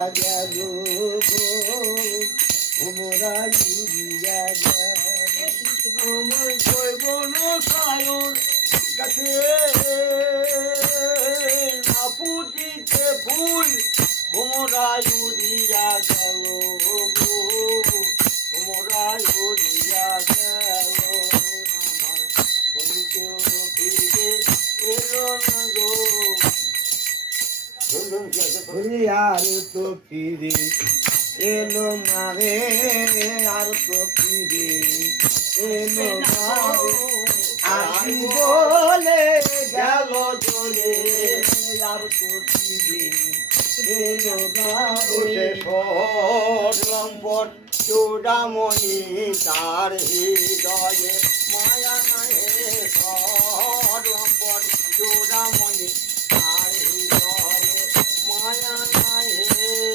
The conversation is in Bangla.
গেল তোমরা জুড়িয়া গেল আমার জৈবন সায়র গাছে না ফুটিতে ফুল তোমরা জুড়িয়া গেল তোমরা জুড়িয়া গেল আমার বলিতে ফিরে এলো না গো আর তো ফিরে এলো না রে আর তো ফিরে এলো না রে আসি বলে গেল চলে আর তো ফিরে এলো না রে লম্বর চূড়ামণি তার হৃদয়ে মায়া নাই লম্বর চূড়ামণি